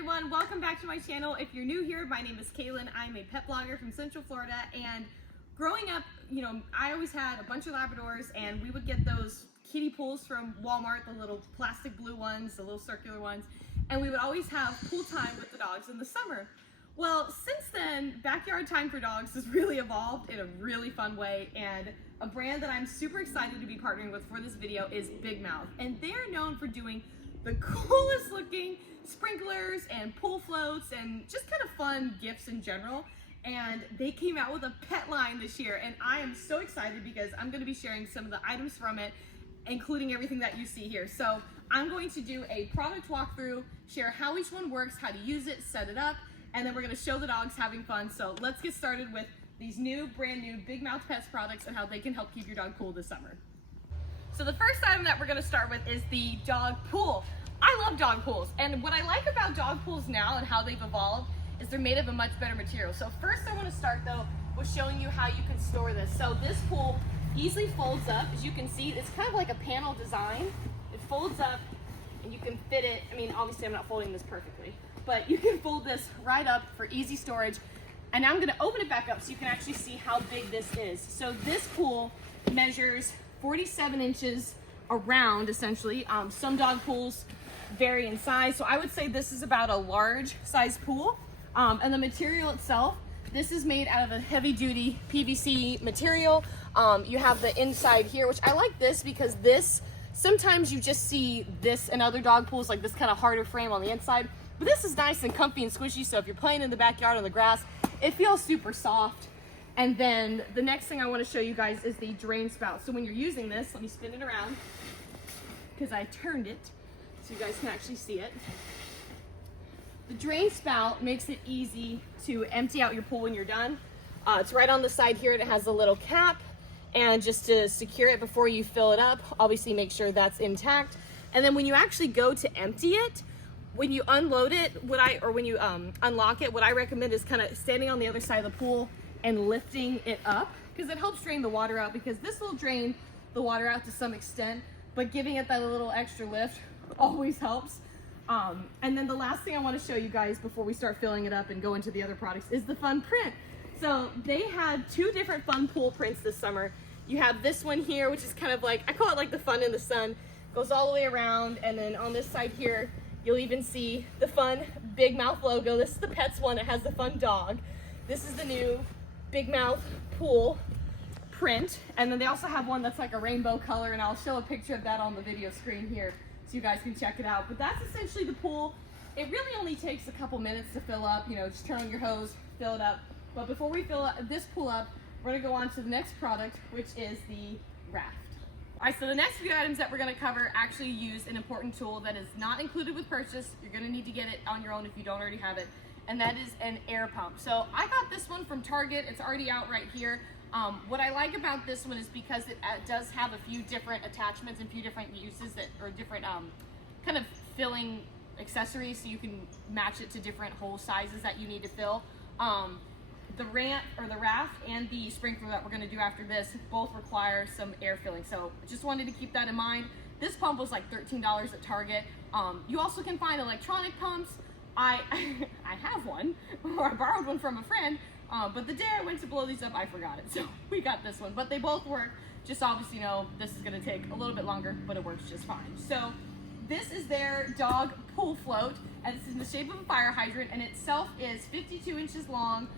everyone, welcome back to my channel. If you're new here, my name is Kaylin. I'm a pet blogger from Central Florida, and growing up, I always had a bunch of Labradors, and we would get those kiddie pools from Walmart, the little plastic blue ones, the little circular ones, and we would always have pool time with the dogs in the summer. Well, since then, backyard time for dogs has really evolved in a really fun way, and a brand that I'm super excited to be partnering with for this video is BigMouth, and they're known for doing the coolest looking sprinklers and pool floats and just kind of fun gifts in general. And they came out with a pet line this year, and I am so excited because I'm going to be sharing some of the items from it, including everything that you see here. So I'm going to do a product walkthrough, share how each one works, how to use it, set it up, and then we're going to show the dogs having fun. So let's get started with these brand new BigMouth Pets products and how they can help keep your dog cool this summer. So the first item that we're going to start with is the dog pool. I love dog pools, and what I like about dog pools now and how they've evolved is they're made of a much better material. So first I want to start though with showing you how you can store this. So this pool easily folds up. As you can see, it's kind of like a panel design. It folds up and you can fit it. I mean, obviously I'm not folding this perfectly, but you can fold this right up for easy storage. And now I'm going to open it back up so you can actually see how big this is. So this pool measures 47 inches around, essentially. Some dog pools vary in size, so I would say this is about a large size pool. And the material itself, this is made out of a heavy duty PVC material. You have the inside here, which I like this because this, sometimes you just see this in other dog pools, like this kind of harder frame on the inside, but this is nice and comfy and squishy, so if you're playing in the backyard on the grass, it feels super soft. And then the next thing I want to show you guys is the drain spout. So when you're using this, let me spin it around because I turned it so you guys can actually see it. The drain spout makes it easy to empty out your pool when you're done. It's right on the side here, and it has a little cap, and just to secure it before you fill it up, obviously make sure that's intact. And then when you actually go to empty it, when you unload it, when you unlock it, what I recommend is kind of standing on the other side of the pool and lifting it up, because it helps drain the water out, because this will drain the water out to some extent, but giving it that little extra lift always helps. And then the last thing I want to show you guys before we start filling it up and go into the other products is the fun print. So they had two different fun pool prints this summer. You have this one here, which is kind of like, I call it like the fun in the sun, goes all the way around, and then on this side here you'll even see the fun BigMouth logo. This is the pets one. It has the fun dog. This is the new BigMouth pool print, and then they also have one that's like a rainbow color, and I'll show a picture of that on the video screen here so you guys can check it out. But that's essentially the pool. It really only takes a couple minutes to fill up, just turn on your hose, fill it up. But before we fill this pool up, we're going to go on to the next product, which is the raft. All right, so the next few items that we're going to cover actually use an important tool that is not included with purchase. You're going to need to get it on your own if you don't already have it, and that is an air pump. So I got this one from Target. It's already out right here. What I like about this one is because it does have a few different attachments and a few different uses or different kind of filling accessories, so you can match it to different hole sizes that you need to fill. The raft and the sprinkler that we're going to do after this both require some air filling, so just wanted to keep that in mind. This pump was like $13 at Target. You also can find electronic pumps. I have one, or I borrowed one from a friend, but the day I went to blow these up, I forgot it, so we got this one. But they both work. Just obviously know this is going to take a little bit longer, but it works just fine. So this is their dog pool float, and it's in the shape of a fire hydrant, and itself is 52 inches long.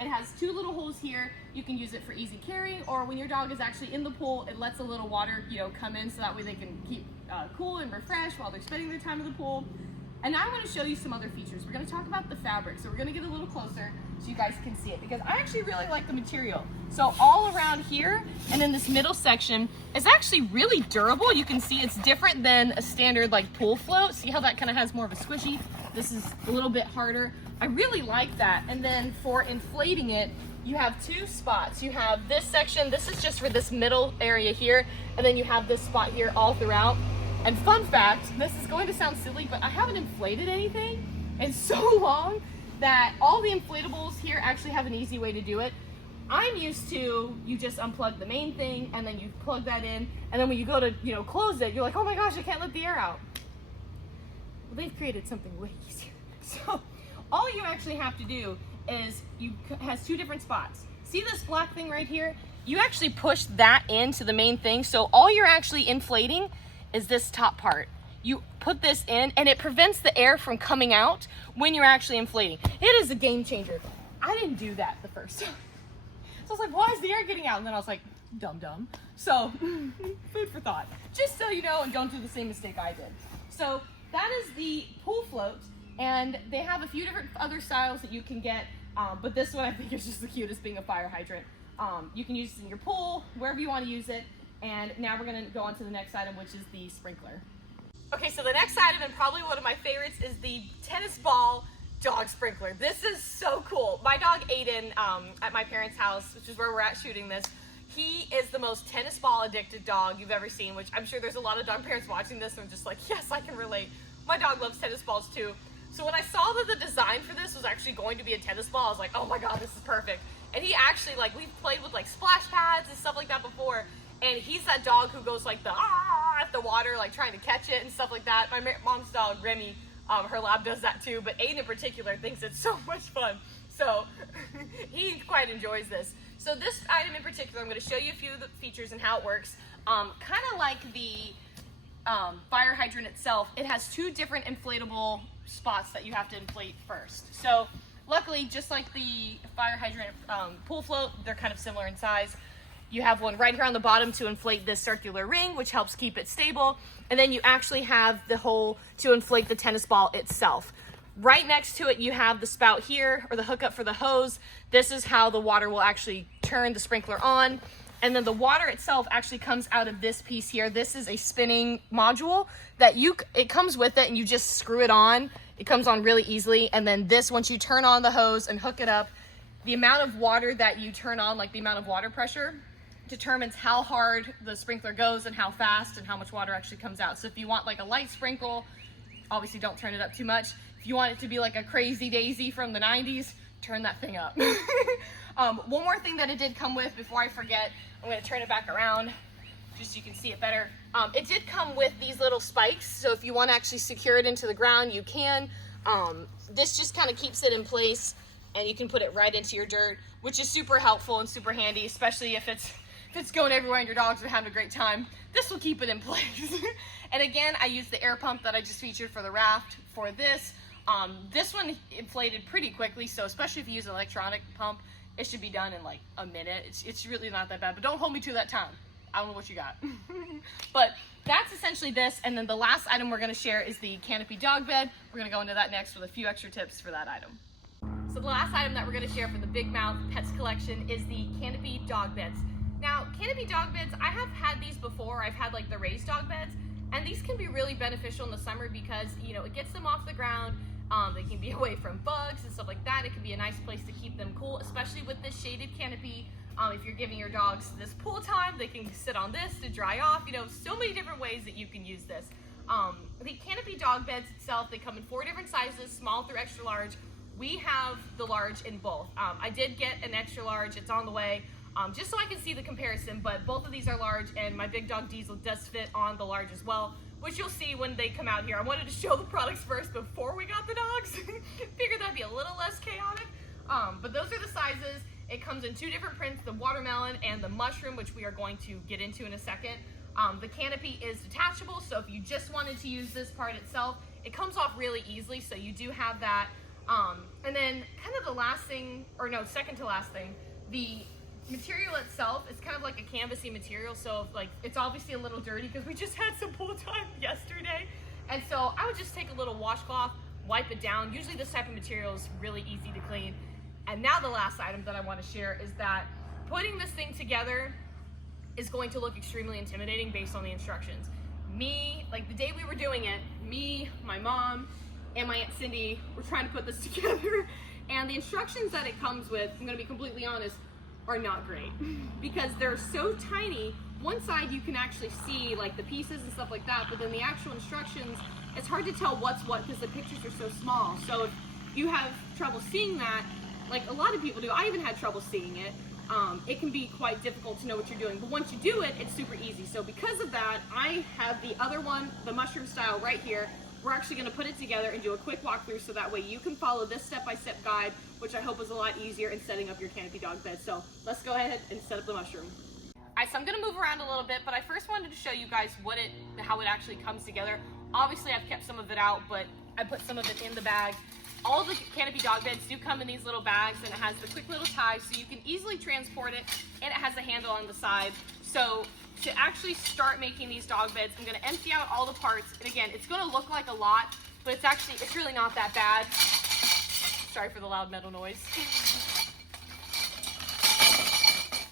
It has two little holes here. You can use it for easy carrying, or when your dog is actually in the pool, it lets a little water, come in, so that way they can keep cool and refreshed while they're spending their time in the pool. And now I want to show you some other features. We're going to talk about the fabric, so we're going to get a little closer so you guys can see it, because I actually really like the material. So all around here and in this middle section is actually really durable. You can see it's different than a standard like pool float. See how that kind of has more of a squishy? This is a little bit harder. I really like that. And then for inflating it, you have two spots. You have this section, this is just for this middle area here, and then you have this spot here all throughout. And fun fact, this is going to sound silly, but I haven't inflated anything in so long that all the inflatables here actually have an easy way to do it. I'm used to, you just unplug the main thing and then you plug that in, and then when you go to, close it, you're like, oh my gosh, I can't let the air out. Well, they've created something way easier. So all you actually have to do is, has two different spots. See this black thing right here? You actually push that into the main thing. So all you're actually inflating is this top part. You put this in and it prevents the air from coming out when you're actually inflating. It is a game changer. I didn't do that the first time. So I was like, why is the air getting out? And then I was like, dumb. So food for thought, just so you know, and don't do the same mistake I did. So that is the pool float, and they have a few different other styles that you can get, but this one I think is just the cutest, being a fire hydrant. You can use it in your pool, wherever you want to use it. And now we're going to go on to the next item, which is the sprinkler. Okay, so the next item, and probably one of my favorites, is the tennis ball dog sprinkler. This is so cool. My dog Aiden, at my parents' house, which is where we're at shooting this, he is the most tennis ball addicted dog you've ever seen, which I'm sure there's a lot of dog parents watching this and just like, yes, I can relate. My dog loves tennis balls too. So when I saw that the design for this was actually going to be a tennis ball, I was like, oh my God, this is perfect. And he actually, like, we've played with like splash pads and stuff like that before, and he's that dog who goes like at the water, like trying to catch it and stuff like that. My mom's dog, Remy, her lab does that too, but Aiden in particular thinks it's so much fun. So he quite enjoys this. So this item in particular, I'm going to show you a few of the features and how it works. Kind of like the fire hydrant itself, it has two different inflatable spots that you have to inflate first. So luckily, just like the fire hydrant pool float, they're kind of similar in size. You have one right here on the bottom to inflate this circular ring, which helps keep it stable. And then you actually have the hole to inflate the tennis ball itself. Right next to it, you have the spout here, or the hookup for the hose. This is how the water will actually turn the sprinkler on. And then the water itself actually comes out of this piece here. This is a spinning module that it comes with it, and you just screw it on. It comes on really easily. And then this, once you turn on the hose and hook it up, the amount of water that you turn on, like the amount of water pressure, determines how hard the sprinkler goes and how fast and how much water actually comes out. So if you want like a light sprinkle, obviously don't turn it up too much. If you want it to be like a Crazy Daisy from the 90s, turn that thing up. One more thing that it did come with, before I forget, I'm going to turn it back around just so you can see it better. It did come with these little spikes, so if you want to actually secure it into the ground, you can. This just kind of keeps it in place, and you can put it right into your dirt, which is super helpful and super handy, especially if it's going everywhere and your dogs are having a great time. This will keep it in place. And again, I used the air pump that I just featured for the raft for this. This one inflated pretty quickly, so especially if you use an electronic pump, it should be done in like a minute. It's really not that bad, but don't hold me to that time. I don't know what you got. But that's essentially this, and then the last item we're going to share is the canopy dog bed. We're going to go into that next with a few extra tips for that item. So the last item that we're going to share for the BigMouth Pets collection is the canopy dog beds. Now, canopy dog beds, I have had these before. I've had like the raised dog beds, and these can be really beneficial in the summer because, you know, it gets them off the ground. They can be away from bugs and stuff like that. It can be a nice place to keep them cool, especially with this shaded canopy. If you're giving your dogs this pool time, they can sit on this to dry off. You know, so many different ways that you can use this. The canopy dog beds itself, they come in 4 different sizes, small through extra large. We have the large in both. I did get an extra large, it's on the way, just so I can see the comparison, but both of these are large, and my big dog Diesel does fit on the large as well, which you'll see when they come out here. I wanted to show the products first before we got the dogs. Figured that'd be a little less chaotic. But those are the sizes. It comes in 2 different prints, the watermelon and the mushroom, which we are going to get into in a second. The canopy is detachable, so if you just wanted to use this part itself, it comes off really easily, so you do have that. And then kind of the last thing, or no, second to last thing, the material itself is kind of like a canvasy material, so like it's obviously a little dirty because we just had some pool time yesterday, and so I would just take a little washcloth, wipe it down. Usually this type of material is really easy to clean. And now the last item that I want to share is that putting this thing together is going to look extremely intimidating based on the instructions. Like the day we were doing it, me, my mom, and my Aunt Cindy were trying to put this together, and the instructions that it comes with, I'm going to be completely honest, are not great because they're so tiny. One side you can actually see like the pieces and stuff like that, but then the actual instructions, it's hard to tell what's what because the pictures are so small. So if you have trouble seeing that, like a lot of people do, I even had trouble seeing it, it can be quite difficult to know what you're doing, but once you do it, it's super easy. So because of that, I have the other one, the mushroom style right here, we're actually gonna put it together and do a quick walkthrough so that way you can follow this step-by-step guide, which I hope is a lot easier in setting up your canopy dog bed. So let's go ahead and set up the mushroom. All right, so I'm gonna move around a little bit, but I first wanted to show you guys how it actually comes together. Obviously, I've kept some of it out, but I put some of it in the bag. All the canopy dog beds do come in these little bags, and it has the quick little tie so you can easily transport it, and it has a handle on the side. So to actually start making these dog beds, I'm gonna empty out all the parts. And again, it's gonna look like a lot, but it's really not that bad. Sorry for the loud metal noise.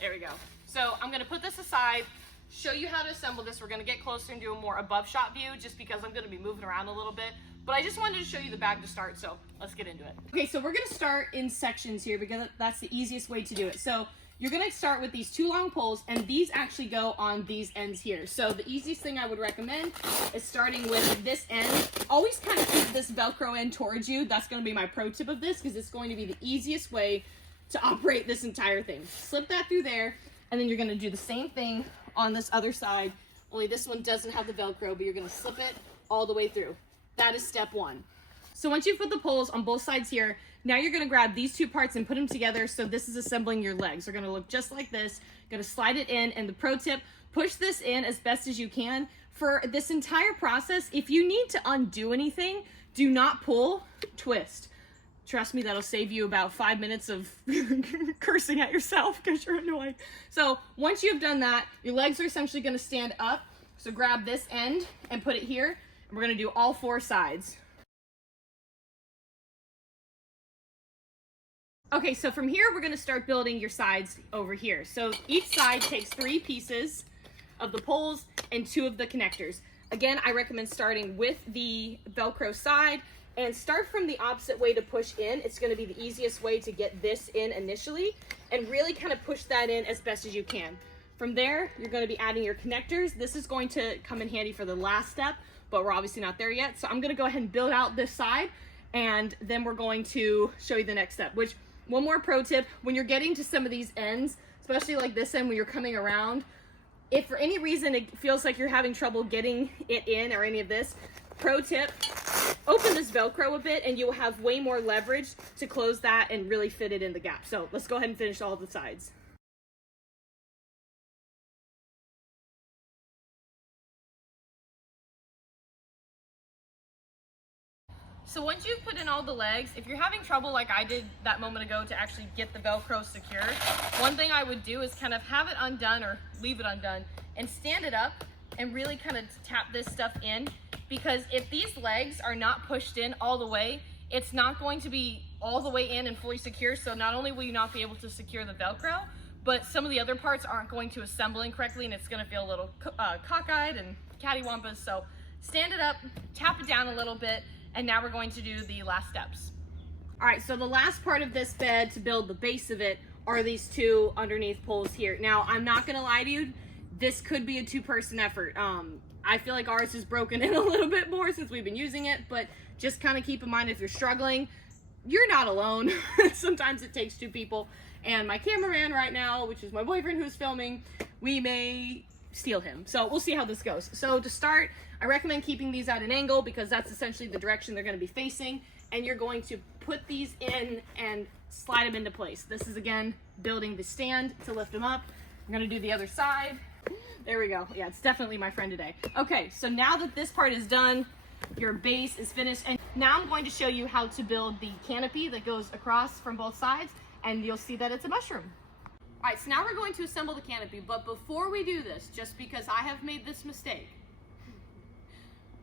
There we go. So I'm gonna put this aside, show you how to assemble this. We're gonna get closer and do a more above shot view just because I'm gonna be moving around a little bit. But I just wanted to show you the bag to start, so let's get into it. Okay, so we're gonna start in sections here because that's the easiest way to do it. So you're gonna start with these 2 long poles, and these actually go on these ends here. So the easiest thing I would recommend is starting with this end. Always kind of keep this Velcro end towards you. That's gonna be my pro tip of this because it's going to be the easiest way to operate this entire thing. Slip that through there, and then you're gonna do the same thing on this other side, only this one doesn't have the Velcro, but you're gonna slip it all the way through. That is step 1. So once you've put the poles on both sides here, now you're gonna grab these 2 parts and put them together. So this is assembling your legs. They're gonna look just like this. You're gonna slide it in, and the pro tip, push this in as best as you can. For this entire process, if you need to undo anything, do not pull, twist. Trust me, that'll save you about 5 minutes of cursing at yourself because you're annoyed. So once you've done that, your legs are essentially gonna stand up. So grab this end and put it here. And we're gonna do all 4 sides. Okay, so from here, we're gonna start building your sides over here. So each side takes 3 pieces of the poles and 2 of the connectors. Again, I recommend starting with the Velcro side and start from the opposite way to push in. It's gonna be the easiest way to get this in initially, and really kind of push that in as best as you can. From there, you're gonna be adding your connectors. This is going to come in handy for the last step, but we're obviously not there yet. So I'm gonna go ahead and build out this side, and then we're going to show you the next step, which, one more pro tip, when you're getting to some of these ends, especially like this end when you're coming around, if for any reason it feels like you're having trouble getting it in or any of this, pro tip, open this Velcro a bit and you'll have way more leverage to close that and really fit it in the gap. So let's go ahead and finish all of the sides. So once you've put in all the legs, if you're having trouble like I did that moment ago to actually get the Velcro secure, one thing I would do is kind of have it undone or leave it undone and stand it up and really kind of tap this stuff in, because if these legs are not pushed in all the way, it's not going to be all the way in and fully secure. So not only will you not be able to secure the Velcro, but some of the other parts aren't going to assemble in correctly, and it's going to feel a little cockeyed and cattywampus. So stand it up, tap it down a little bit, and now we're going to do the last steps. All right, so the last part of this bed to build the base of it are these 2 underneath poles here. Now, I'm not gonna lie to you, this could be a 2-person effort. I feel like ours is broken in a little bit more since we've been using it, but just kind of keep in mind if you're struggling, you're not alone. Sometimes it takes 2 people. And my cameraman right now, which is my boyfriend who's filming, we may steal him. So we'll see how this goes. So to start, I recommend keeping these at an angle because that's essentially the direction they're going to be facing. And you're going to put these in and slide them into place. This is, again, building the stand to lift them up. I'm going to do the other side. There we go. Yeah, it's definitely my friend today. Okay, so now that this part is done, your base is finished. And now I'm going to show you how to build the canopy that goes across from both sides. And you'll see that it's a mushroom. All right, so now we're going to assemble the canopy. But before we do this, just because I have made this mistake,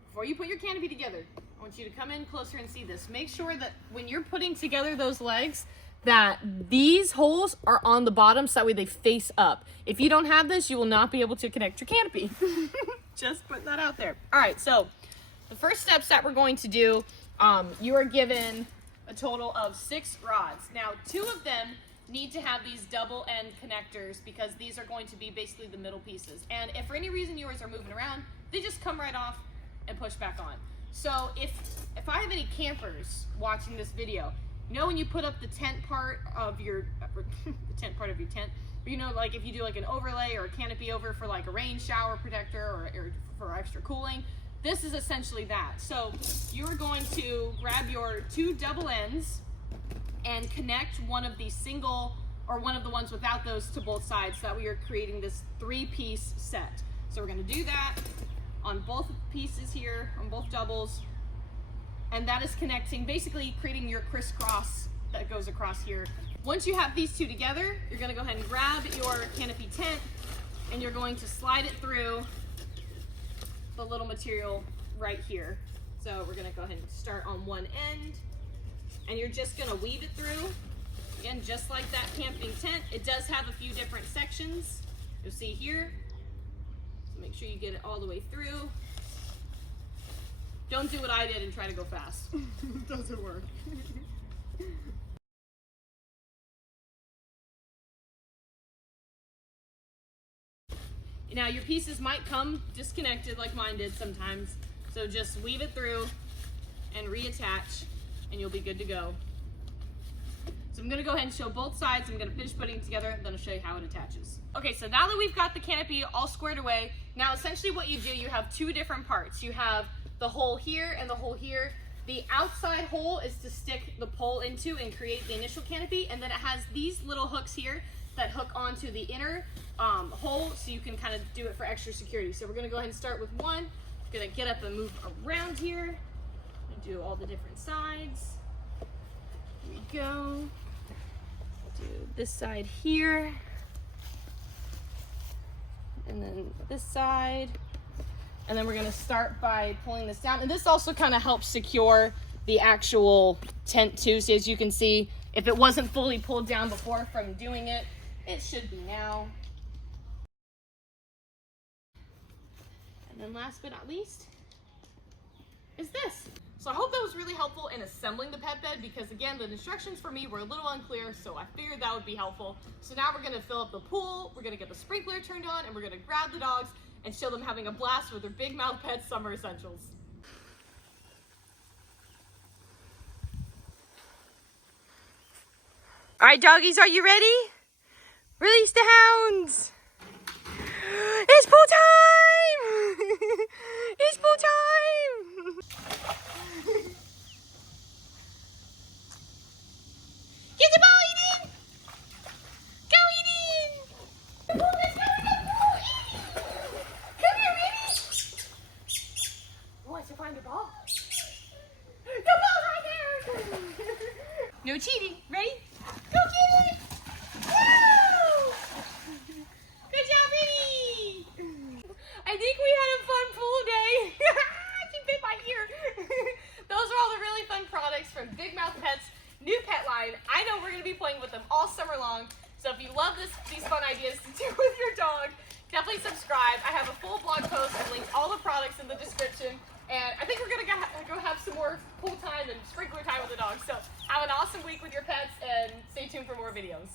before you put your canopy together, I want you to come in closer and see this. Make sure that when you're putting together those legs, that these holes are on the bottom so that way they face up. If you don't have this, you will not be able to connect your canopy. Just putting that out there. All right, so the first steps that we're going to do, you are given a total of 6 rods. Now, 2 of them need to have these double end connectors because these are going to be basically the middle pieces. And if for any reason yours are moving around, they just come right off and push back on. So if I have any campers watching this video, you know when you put up the tent part of your the tent part of your tent, or, you know, like if you do like an overlay or a canopy over for like a rain shower protector or for extra cooling, this is essentially that. So you're going to grab your 2 double ends and connect one of the single or one of the ones without those to both sides, so that we are creating this 3-piece set. So we're going to do that on both pieces here, on both doubles, and that is connecting, basically creating your crisscross that goes across here. Once you have these 2 together, you're going to go ahead and grab your canopy tent and you're going to slide it through the little material right here. So we're going to go ahead and start on one end, and you're just going to weave it through. Again, just like that camping tent, it does have a few different sections. You'll see here. So make sure you get it all the way through. Don't do what I did and try to go fast. It doesn't work. Now your pieces might come disconnected like mine did sometimes, so just weave it through and reattach and you'll be good to go. So I'm gonna go ahead and show both sides. I'm gonna finish putting it together and then I'll show you how it attaches. Okay, so now that we've got the canopy all squared away, now essentially what you do, you have 2 different parts. You have the hole here and the hole here. The outside hole is to stick the pole into and create the initial canopy, and then it has these little hooks here that hook onto the inner hole, so you can kind of do it for extra security. So we're gonna go ahead and start with one. Gonna get up and move around here and do all the different sides. Here we go. Do this side here, and then this side, and then we're gonna start by pulling this down. And this also kind of helps secure the actual tent too. So as you can see, if it wasn't fully pulled down before from doing it, it should be now. And then last but not least is this. So I hope that was really helpful in assembling the pet bed, because again, the instructions for me were a little unclear, so I figured that would be helpful. So now we're gonna fill up the pool, we're gonna get the sprinkler turned on, and we're gonna grab the dogs and show them having a blast with their BigMouth Pets summer essentials. All right, doggies, are you ready? Release the hounds. It's pool time! It's pool time! Get the ball, Eden! Go, Eden! The pool is going in the pool, Eden! Come here, Eden! Who wants to find the ball? The ball's right there! No cheating. Ready? Go get it! Woo! Good job, Eden! I think we had a fun pool day. She bit my ear. Those are all the really fun products from BigMouth Pets' new pet line. I know we're going to be playing with them all summer long. So if you love these fun ideas to do with your dog, definitely subscribe. I have a full blog post and link all the products in the description. And I think we're going to go have some more pool time and sprinkler time with the dogs. So have an awesome week with your pets and stay tuned for more videos.